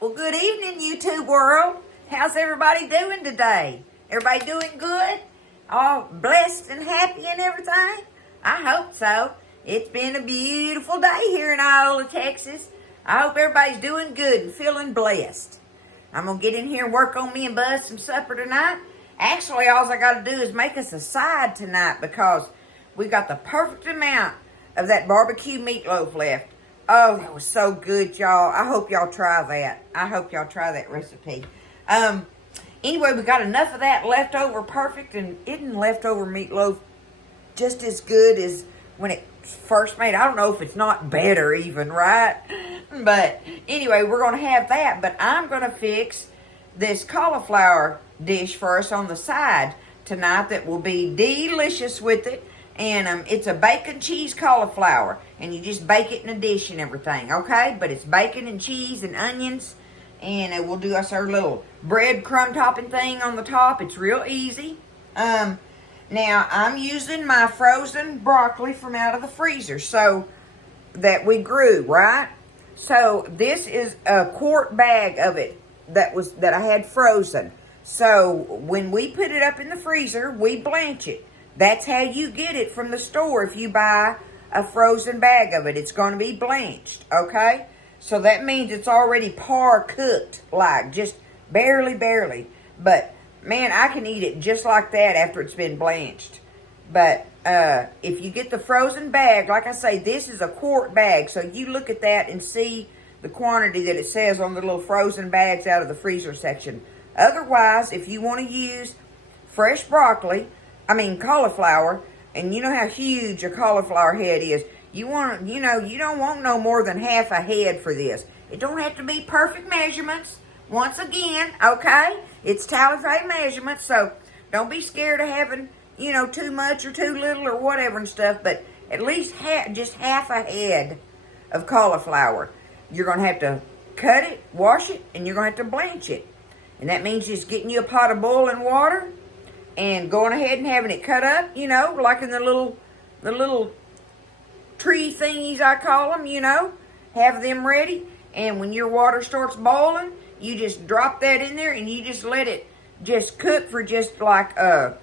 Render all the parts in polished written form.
Well, good evening, YouTube world. How's everybody doing today? Everybody doing good? All blessed and happy and everything? I hope so. It's been a beautiful day here in Iola, Texas. I hope everybody's doing good and feeling blessed. I'm going to get in here and work on me and Buzz some supper tonight. Actually, all I got to do is make us a side tonight because we got the perfect amount of that barbecue meatloaf left. Oh, that was so good, y'all. I hope y'all try that. I hope y'all try that recipe. Anyway, we got enough of that leftover perfect, and isn't leftover meatloaf just as good as when it first made? I don't know if it's not better even, right? But anyway, we're going to have that, but I'm going to fix this cauliflower dish for us on the side tonight that will be delicious with it. And it's a bacon cheese cauliflower. And you just bake it in a dish and everything, okay? But it's bacon and cheese and onions. And we'll do us our little bread crumb topping thing on the top. It's real easy. Now, I'm using my frozen broccoli from out of the freezer. So, that we grew, right? So, this is a quart bag of it that I had frozen. So, when we put it up in the freezer, we blanch it. That's how you get it from the store if you buy a frozen bag of it. It's going to be blanched, okay? So that means it's already par cooked, like just barely. But, man, I can eat it just like that after it's been blanched. But if you get the frozen bag, like I say, this is a quart bag. So you look at that and see the quantity that it says on the little frozen bags out of the freezer section. Otherwise, if you want to use fresh cauliflower, and you know how huge a cauliflower head is. You don't want no more than half a head for this. It don't have to be perfect measurements. Once again, okay? It's tally measurements, so don't be scared of having, too much or too little or whatever and stuff, but at least just half a head of cauliflower. You're going to have to cut it, wash it, and you're going to have to blanch it. And that means just getting you a pot of boiling water and going ahead and having it cut up, like in the little tree thingies, I call them, have them ready. And when your water starts boiling, you just drop that in there and you just let it just cook for just like, let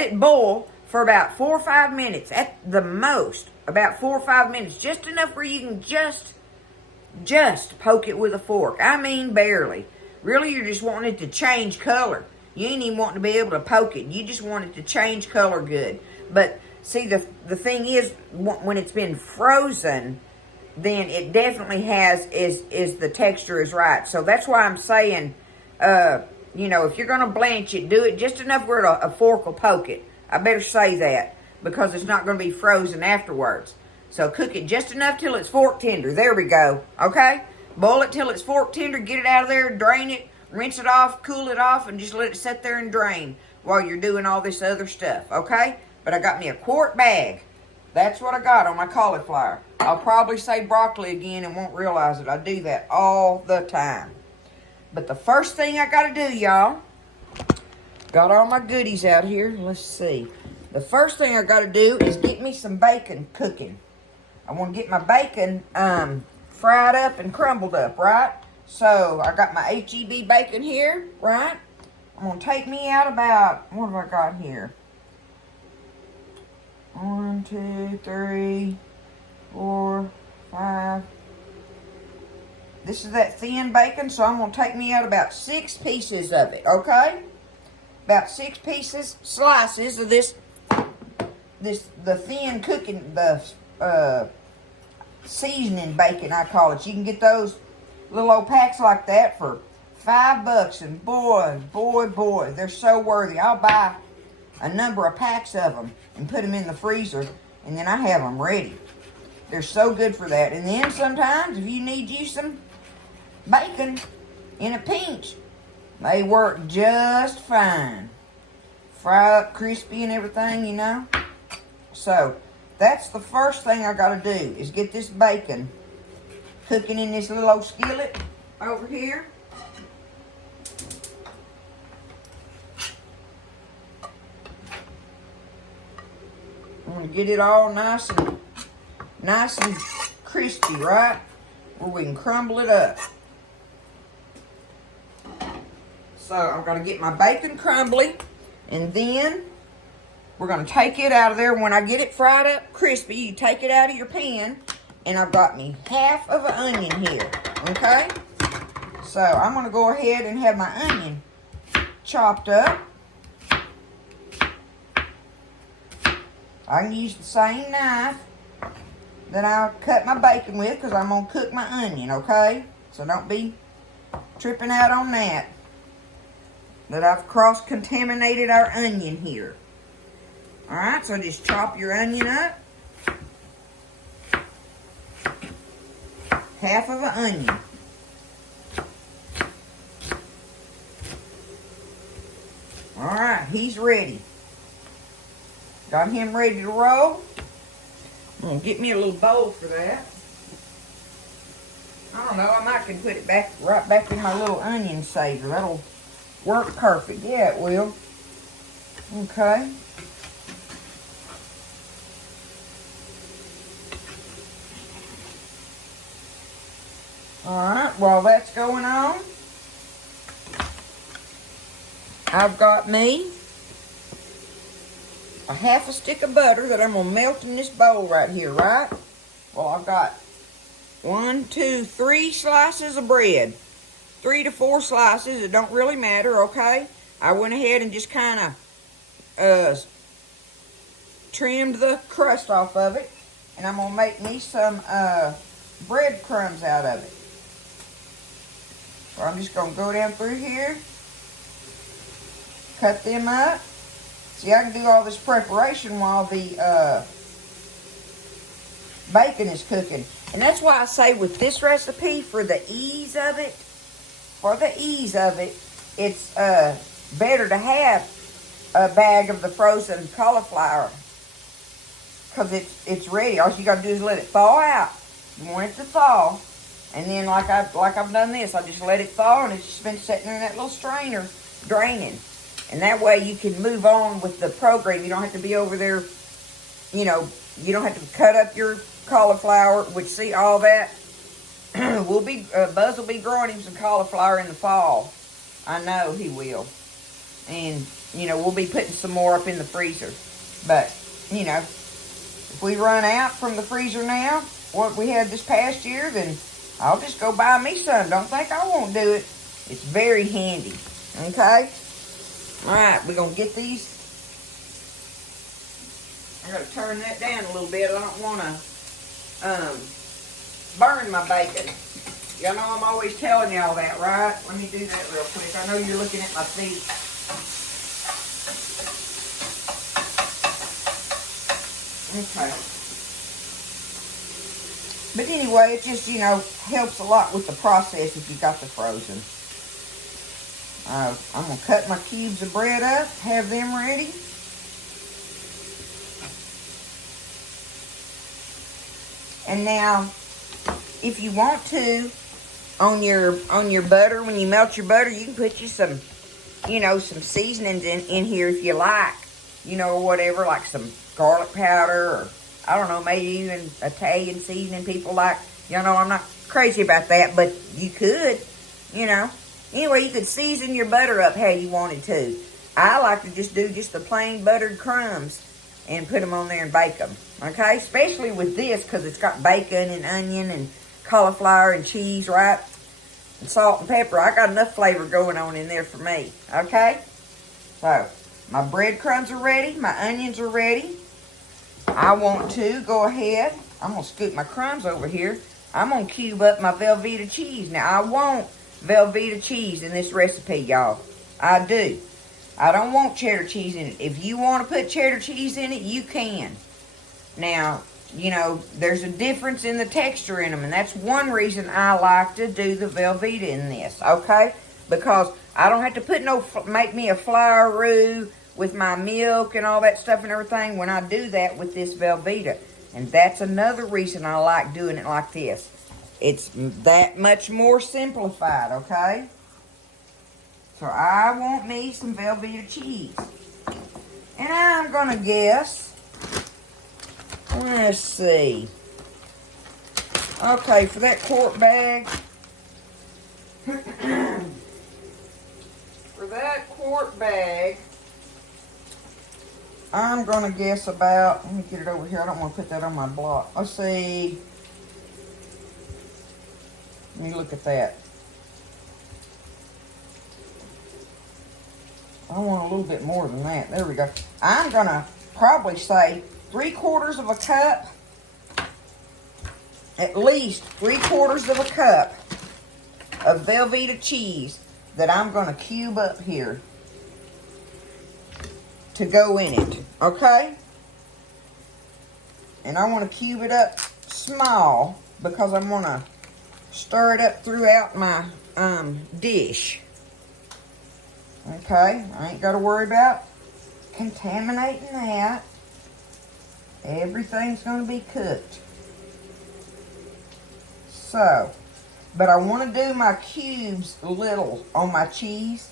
it boil for about 4 or 5 minutes at the most, about 4 or 5 minutes, just enough where you can just poke it with a fork. I mean, barely. Really, you're just wanting it to change color. You ain't even wanting to be able to poke it. You just want it to change color good. But see, the thing is, when it's been frozen, then it definitely is the texture is right. So that's why I'm saying, if you're going to blanch it, do it just enough where a fork will poke it. I better say that because it's not going to be frozen afterwards. So cook it just enough till it's fork tender. There we go. Okay? Boil it till it's fork tender. Get it out of there. Drain it. Rinse it off, cool it off, and just let it sit there and drain while you're doing all this other stuff, okay? But I got me a quart bag. That's what I got on my cauliflower. I'll probably say broccoli again and won't realize it. I do that all the time. But the first thing I got to do, y'all, got all my goodies out here. Let's see. The first thing I got to do is get me some bacon cooking. I want to get my bacon fried up and crumbled up, right? So, I got my HEB bacon here, right? I'm going to take me out about, what have I got here? 1, 2, 3, 4, 5. This is that thin bacon, so I'm going to take me out about 6 pieces of it, okay? About 6 pieces, slices of the thin cooking, the seasoning bacon, I call it. You can get those little old packs like that for $5, and boy, they're so worthy. I'll buy a number of packs of them and put them in the freezer, and then I have them ready. They're so good for that. And then sometimes, if you need you some bacon in a pinch, they work just fine. Fry up crispy and everything, So, that's the first thing I got to do, is get this bacon cooking in this little old skillet over here. I'm going to get it all nice and crispy, right? where we can crumble it up. So I'm going to get my bacon crumbly, and then we're going to take it out of there. When I get it fried up crispy, you take it out of your pan, and I've got me half of an onion here, okay? So I'm going to go ahead and have my onion chopped up. I can use the same knife that I cut my bacon with because I'm going to cook my onion, okay? So don't be tripping out on that. That I've cross-contaminated our onion here. Alright, so just chop your onion up. Half of an onion. Alright, he's ready. Got him ready to roll. I'm going to get me a little bowl for that. I don't know, I might can put it back right back in my little onion saver. That'll work perfect. Yeah, it will. Okay. Alright, while that's going on, I've got me a half a stick of butter that I'm going to melt in this bowl right here, right? Well, I've got 1, 2, 3 slices of bread. 3 to 4 slices. It don't really matter, okay? I went ahead and just kind of trimmed the crust off of it. And I'm going to make me some breadcrumbs out of it. So I'm just going to go down through here. Cut them up. See, I can do all this preparation while the bacon is cooking. And that's why I say with this recipe, for the ease of it, it's better to have a bag of the frozen cauliflower. Because it's ready. All you got to do is let it thaw out. You want it to thaw. And then like I've done this, I just let it thaw, and it's just been sitting in that little strainer draining. And that way you can move on with the program. You don't have to be over there, you know, you don't have to cut up your cauliflower, which, see, all that. Buzz will be growing him some cauliflower in the fall. I know he will. And, you know, we'll be putting some more up in the freezer. But, you know, if we run out from the freezer now, what we had this past year, then I'll just go buy me some. Don't think I won't do it. It's very handy. Okay? Alright, we're going to get these. I got to turn that down a little bit. I don't want to burn my bacon. Y'all know I'm always telling y'all that, right? Let me do that real quick. I know you're looking at my feet. Okay. But anyway, it just, you know, helps a lot with the process if you got the frozen. I'm going to cut my cubes of bread up, have them ready. And now, if you want to, on your butter, when you melt your butter, you can put you some, you know, some seasonings in here if you like. You know, or whatever, like some garlic powder, or I don't know, maybe even Italian seasoning people like. You know, I'm not crazy about that, but you could, you know. Anyway, you could season your butter up how you wanted to. I like to just do just the plain buttered crumbs and put them on there and bake them. Okay? Especially with this, because it's got bacon and onion and cauliflower and cheese, right? And salt and pepper. I got enough flavor going on in there for me. Okay? So, my breadcrumbs are ready. My onions are ready. I want to go ahead. I'm going to scoop my crumbs over here. I'm going to cube up my Velveeta cheese. Now, I want Velveeta cheese in this recipe, y'all. I do. I don't want cheddar cheese in it. If you want to put cheddar cheese in it, you can. Now, you know, there's a difference in the texture in them, and that's one reason I like to do the Velveeta in this, okay? Because I don't have to make me a flour roux with my milk and all that stuff and everything when I do that with this Velveeta. And that's another reason I like doing it like this. It's that much more simplified, okay? So I want me some Velveeta cheese. And I'm going to guess, let's see, Okay, for that quart bag, I'm going to guess about, let me get it over here. I don't want to put that on my block. Let's see. Let me look at that. I want a little bit more than that. There we go. I'm going to probably say 3/4 of a cup. At least 3/4 of a cup of Velveeta cheese that I'm going to cube up here to go in it, okay? And I want to cube it up small because I'm going to stir it up throughout my dish. Okay, I ain't got to worry about contaminating that. Everything's going to be cooked. So, but I want to do my cubes little on my cheese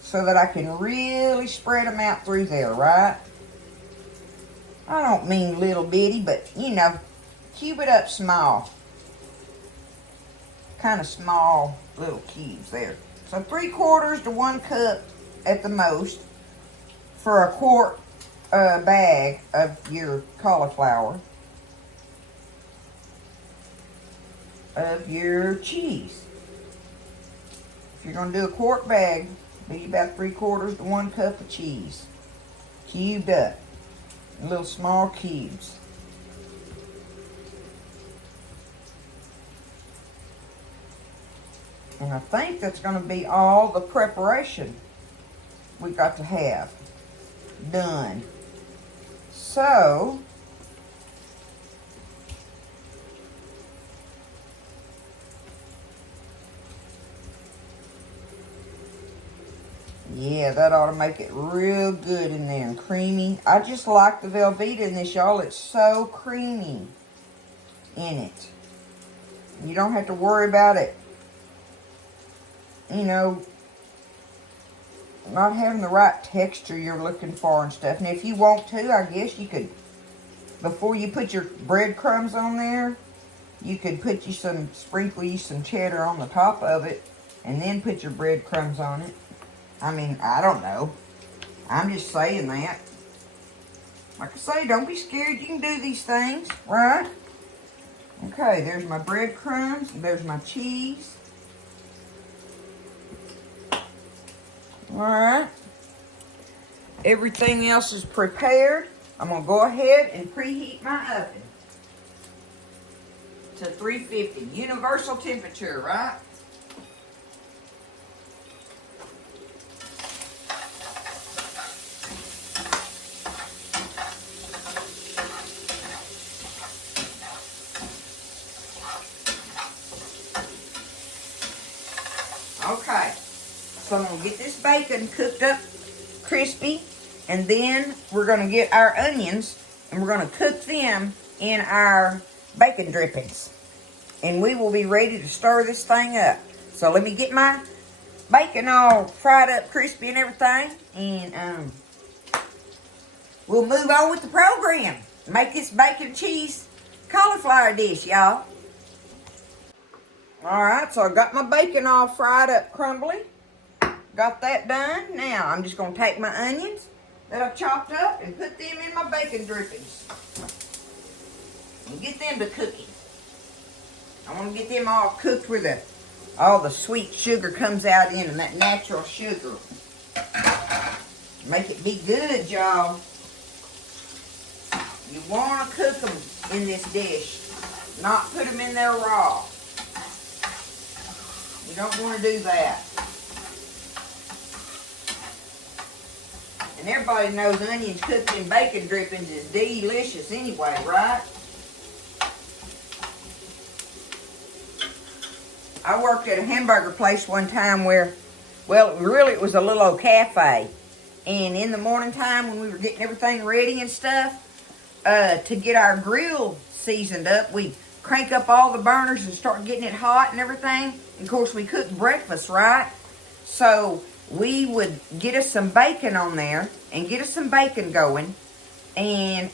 so that I can really spread them out through there, right? I don't mean little bitty, but you know, cube it up small. Kind of small little cubes there. So 3/4 to 1 cup at the most for a quart bag of your cauliflower. Of your cheese. If you're going to do a quart bag, be about 3/4 to 1 cup of cheese. Cubed up. In little small cubes. And I think that's going to be all the preparation we got to have done. So, yeah, that ought to make it real good in there and creamy. I just like the Velveeta in this, y'all. It's so creamy in it. You don't have to worry about it, you know, not having the right texture you're looking for and stuff. And if you want to, I guess you could, before you put your breadcrumbs on there, you could sprinkle you some cheddar on the top of it and then put your breadcrumbs on it. I mean, I don't know. I'm just saying that. Like I say, don't be scared. You can do these things, right? Okay, there's my breadcrumbs. There's my cheese. Alright. Everything else is prepared. I'm going to go ahead and preheat my oven to 350. Universal temperature, right? Okay, so I'm going to get this bacon cooked up crispy, and then we're going to get our onions, and we're going to cook them in our bacon drippings. And we will be ready to stir this thing up. So let me get my bacon all fried up, crispy and everything, and we'll move on with the program. Make this bacon cheese cauliflower dish, y'all. Alright, so I got my bacon all fried up crumbly. Got that done. Now, I'm just going to take my onions that I've chopped up and put them in my bacon drippings. And get them to cooking. I want to get them all cooked where all the sweet sugar comes out in them, that natural sugar. Make it be good, y'all. You want to cook them in this dish, not put them in there raw. You don't want to do that. And everybody knows onions cooked in bacon drippings is delicious anyway, right? I worked at a hamburger place one time where, well, really it was a little old cafe. And in the morning time when we were getting everything ready and stuff, to get our grill seasoned up, we crank up all the burners and start getting it hot and everything. And of course, we cooked breakfast, right? So we would get us some bacon on there and get us some bacon going. And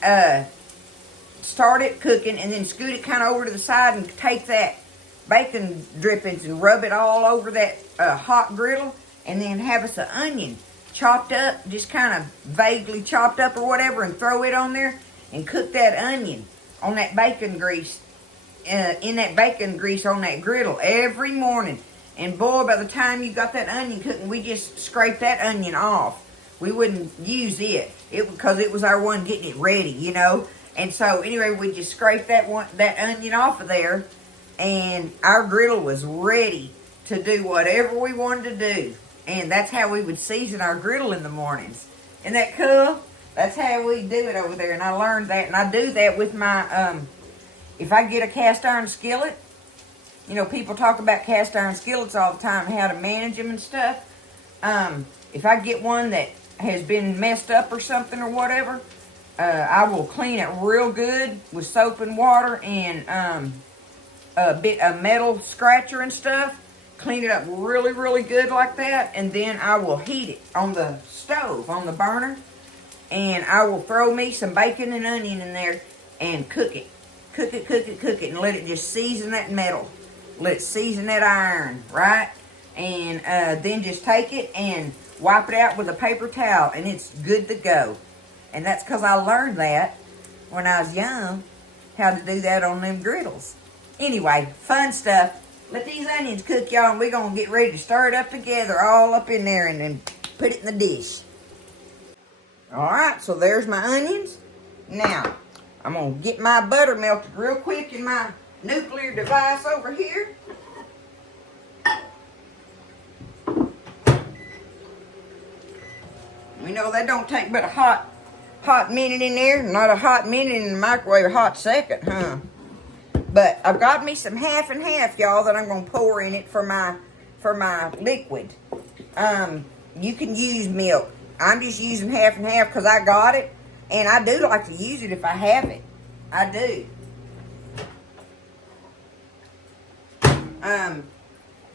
start it cooking and then scoot it kind of over to the side and take that bacon drippings and rub it all over that hot griddle, and then have us an onion chopped up, just kind of vaguely chopped up or whatever, and throw it on there and cook that onion on that bacon grease, in that bacon grease on that griddle every morning. And boy, by the time you got that onion cooking, we just scraped that onion off. We wouldn't use it because it was our one getting it ready, you know. And so anyway, we just scraped that onion off of there, and our griddle was ready to do whatever we wanted to do. And that's how we would season our griddle in the mornings. Isn't that cool? That's how we do it over there. And I learned that, and I do that with my, if I get a cast iron skillet, you know, people talk about cast iron skillets all the time, how to manage them and stuff. If I get one that has been messed up or something or whatever, I will clean it real good with soap and water and a metal scratcher and stuff. Clean it up really, really good like that, and then I will heat it on the stove, on the burner, and I will throw me some bacon and onion in there and cook it. Cook it, and let it just season that metal. Let it season that iron, right? And then just take it and wipe it out with a paper towel, and it's good to go. And that's because I learned that when I was young, how to do that on them griddles. Anyway, fun stuff. Let these onions cook, y'all, and we're going to get ready to stir it up together, all up in there, and then put it in the dish. All right, so there's my onions. Now, I'm going to get my butter melted real quick in my nuclear device over here. We know that don't take but a hot minute in there. Not a hot minute in the microwave, a hot second, huh? But I've got me some half and half, y'all, that I'm going to pour in it for my liquid. You can use milk. I'm just using half and half because I got it. And I do like to use it if I have it. I do.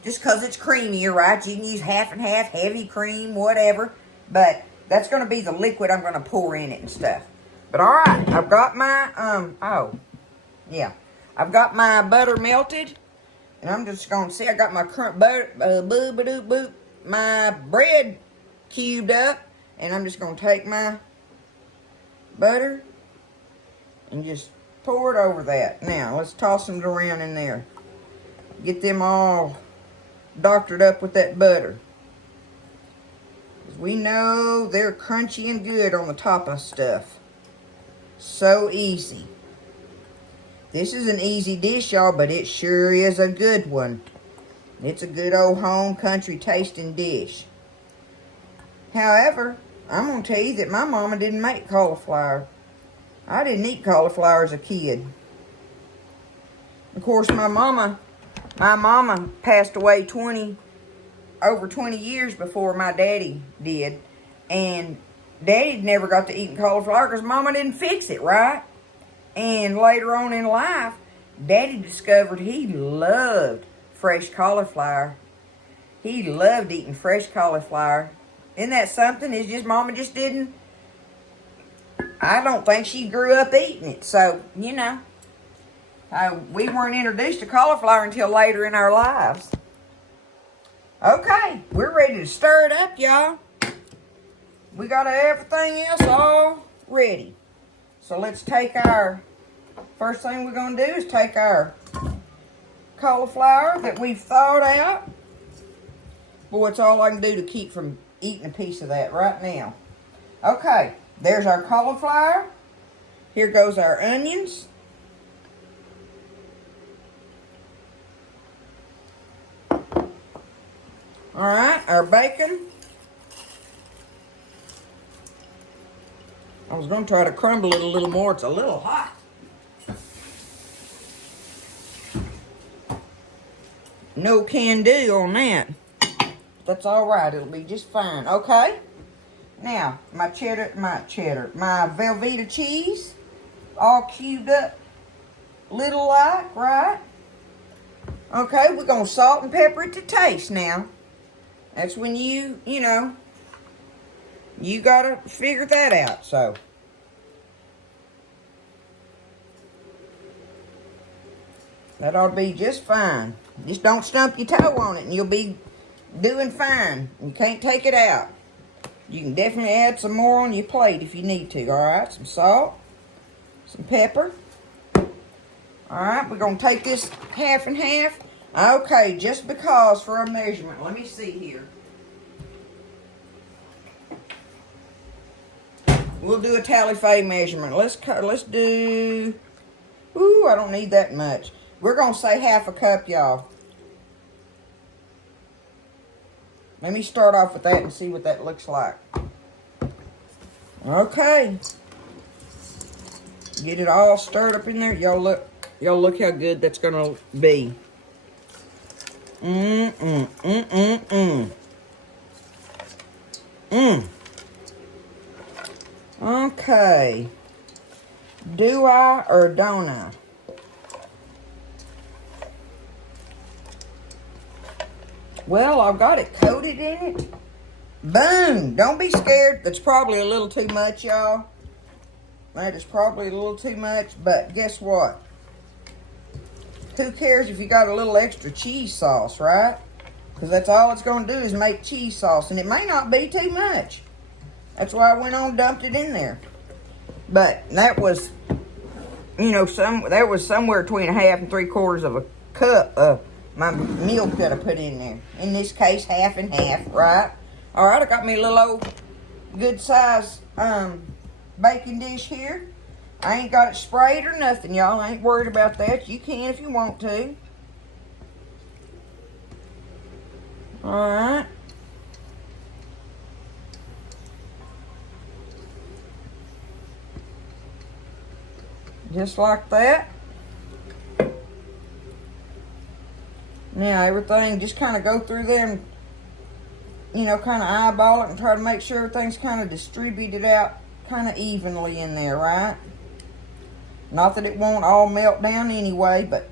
Just because it's creamier, right? You can use half and half, heavy cream, whatever. But that's going to be the liquid I'm going to pour in it and stuff. But all right, I've got my, I've got my butter melted, and I'm just going to see, I got my my bread cubed up, and I'm just going to take my butter and just pour it over that. Now, let's toss them around in there. Get them all doctored up with that butter. We know they're crunchy and good on the top of stuff. So easy. This is an easy dish, y'all, but it sure is a good one. It's a good old home country tasting dish. However, I'm going to tell you that my mama didn't make cauliflower. I didn't eat cauliflower as a kid. Of course, my mama passed away over 20 years before my daddy did. And Daddy never got to eating cauliflower because Mama didn't fix it, right? And later on in life, Daddy discovered he loved fresh cauliflower. He loved eating fresh cauliflower. Isn't that something? It's just Mama just didn't. I don't think she grew up eating it. So, you know, we weren't introduced to cauliflower until later in our lives. Okay, we're ready to stir it up, y'all. We got everything else all ready. So let's take first thing we're going to do is take our cauliflower that we've thawed out. Boy, it's all I can do to keep from eating a piece of that right now. Okay, there's our cauliflower. Here goes our onions. All right, our bacon. I was going to try to crumble it a little more. It's a little hot. No can do on that. That's all right. It'll be just fine. Okay. Now, my Velveeta cheese, all cubed up, little like, right? Okay, we're going to salt and pepper it to taste now. That's when you know, you got to figure that out, so. That ought to be just fine. Just don't stump your toe on it and you'll be doing fine. You can't take it out. You can definitely add some more on your plate if you need to, alright? Some salt, some pepper. Alright, we're going to take this half and half. Okay, just because for a measurement. Let me see here. We'll do a tally-fay measurement. Let's do... Ooh, I don't need that much. We're going to say half a cup, y'all. Let me start off with that and see what that looks like. Okay. Get it all stirred up in there. Y'all look how good that's going to be. Okay. Do I or don't I? Well, I've got it coated in it. Boom! Don't be scared. That's probably a little too much, y'all. That is probably a little too much, but guess what? Who cares if you got a little extra cheese sauce, right? Because that's all it's going to do is make cheese sauce, and it may not be too much. That's why I went on and dumped it in there. But that was, you know, that was somewhere between a half and 3/4 of a cup of my milk that I put in there. In this case, half and half, right? All right, I got me a little old good size baking dish here. I ain't got it sprayed or nothing, y'all. I ain't worried about that. You can if you want to. All right. Just like that. Now everything, just kind of go through there and, you know, kind of eyeball it and try to make sure everything's kind of distributed out kind of evenly in there, right? Not that it won't all melt down anyway, but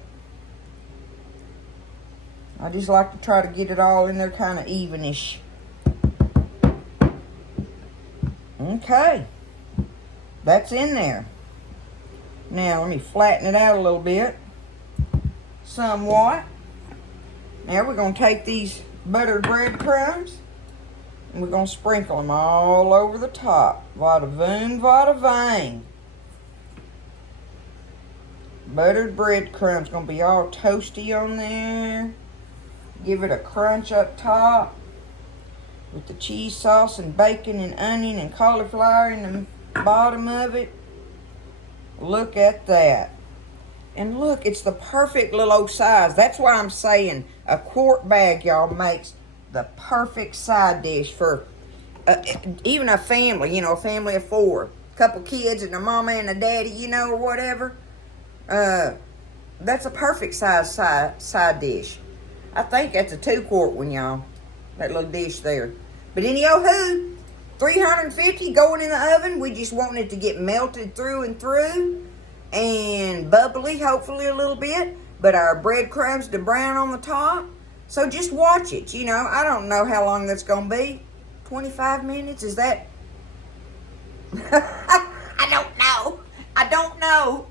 I just like to try to get it all in there kind of evenish. Okay. That's in there. Now, let me flatten it out a little bit. Somewhat. Now, we're going to take these buttered breadcrumbs and we're going to sprinkle them all over the top. Vada voom, vada vang. Buttered breadcrumbs going to be all toasty on there. Give it a crunch up top with the cheese sauce and bacon and onion and cauliflower in the bottom of it. Look at that. And look, it's the perfect little old size. That's why I'm saying a quart bag, y'all, makes the perfect side dish for even a family, you know, a family of 4. A couple kids and a mama and a daddy, you know, or whatever. That's a perfect size side dish. I think that's a 2-quart one, y'all. That little dish there. But anyhow, 350 going in the oven. We just want it to get melted through and through. And bubbly, hopefully a little bit. But our breadcrumbs to brown on the top. So just watch it. You know, I don't know how long that's going to be. 25 minutes? Is that... I don't know. I don't know.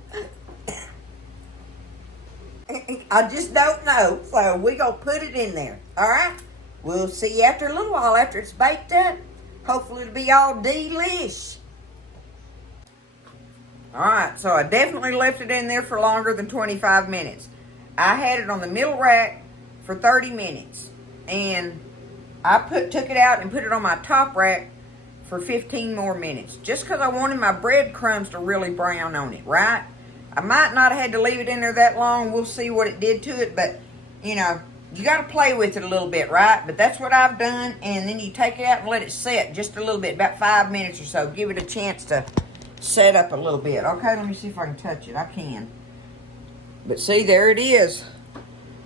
I just don't know. So we're going to put it in there. All right? We'll see you after a little while after it's baked up. Hopefully it'll be all delish. All right, so I definitely left it in there for longer than 25 minutes. I had it on the middle rack for 30 minutes. And I took it out and put it on my top rack for 15 more minutes. Just because I wanted my breadcrumbs to really brown on it, right? I might not have had to leave it in there that long. We'll see what it did to it. But, you know, you got to play with it a little bit, right? But that's what I've done. And then you take it out and let it set just a little bit, about 5 minutes or so. Give it a chance to set up a little bit. Okay, let me see if I can touch it. I can. But see, there it is.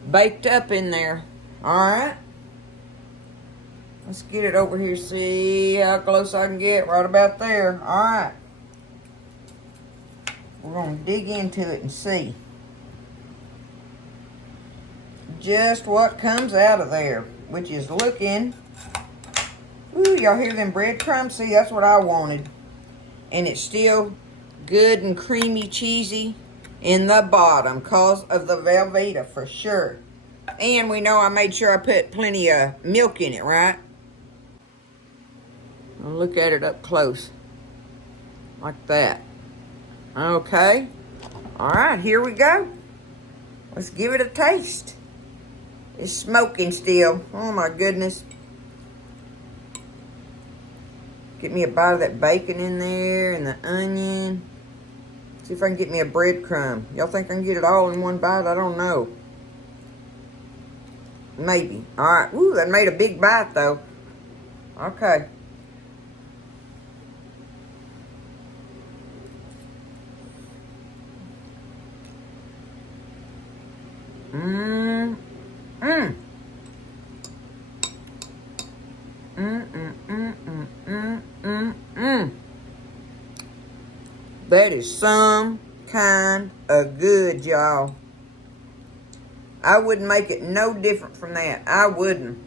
Baked up in there. All right. Let's get it over here. See how close I can get. Right about there. All right. We're going to dig into it and see just what comes out of there, which is looking... Ooh, y'all hear them breadcrumbs? See, that's what I wanted. And it's still good and creamy, cheesy. in the bottom because of the Velveeta for sure. And we know I made sure I put plenty of milk in it, right? I'll look at it up close. Like that. Okay. All right, here we go. Let's give it a taste. It's smoking still. Oh my goodness. Get me a bite of that bacon in there and the onion. See if I can get me a breadcrumb. Y'all think I can get it all in one bite? I don't know. Maybe. All right. Ooh, that made a big bite though. Okay. Mmm. Mmm. That is some kind of good, y'all. I wouldn't make it no different from that. I wouldn't.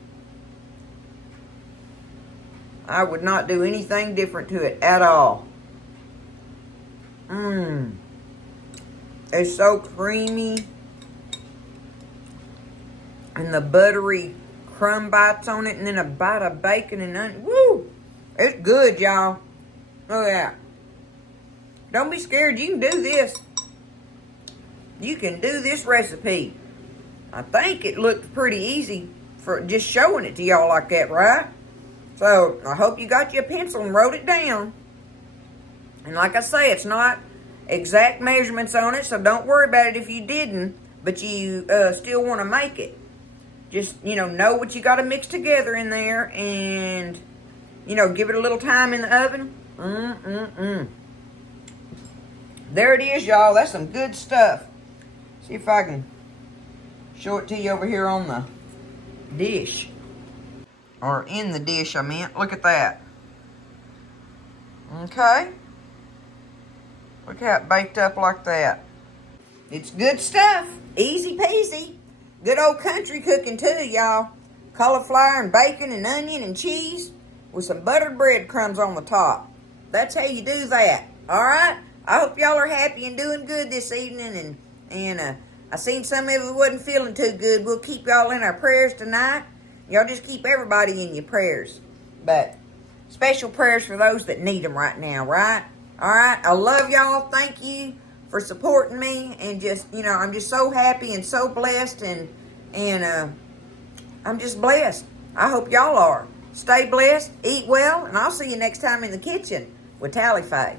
I would not do anything different to it at all. Mmm. It's so creamy. And the buttery crumb bites on it, and then a bite of bacon and onion. Woo! It's good, y'all. Look at that. Don't be scared. You can do this. You can do this recipe. I think it looked pretty easy for just showing it to y'all like that, right? So, I hope you got your pencil and wrote it down. And like I say, it's not exact measurements on it, so don't worry about it if you didn't, but you still want to make it. Just, know what you got to mix together in there and, give it a little time in the oven. There it is, y'all. That's some good stuff. See if I can show it to you over here on the dish. Or in the dish, I meant. Look at that. Okay. Look how it baked up like that. It's good stuff. Easy peasy. Good old country cooking too, y'all. Cauliflower and bacon and onion and cheese with some buttered breadcrumbs on the top. That's how you do that. All right? I hope y'all are happy and doing good this evening. And I seen some of it wasn't feeling too good. We'll keep y'all in our prayers tonight. Y'all just keep everybody in your prayers. But special prayers for those that need them right now, right? All right? I love y'all. Thank you for supporting me. And just, I'm just so happy and so blessed. And I'm just blessed. I hope y'all are. Stay blessed. Eat well. And I'll see you next time in the kitchen with Tally Faye.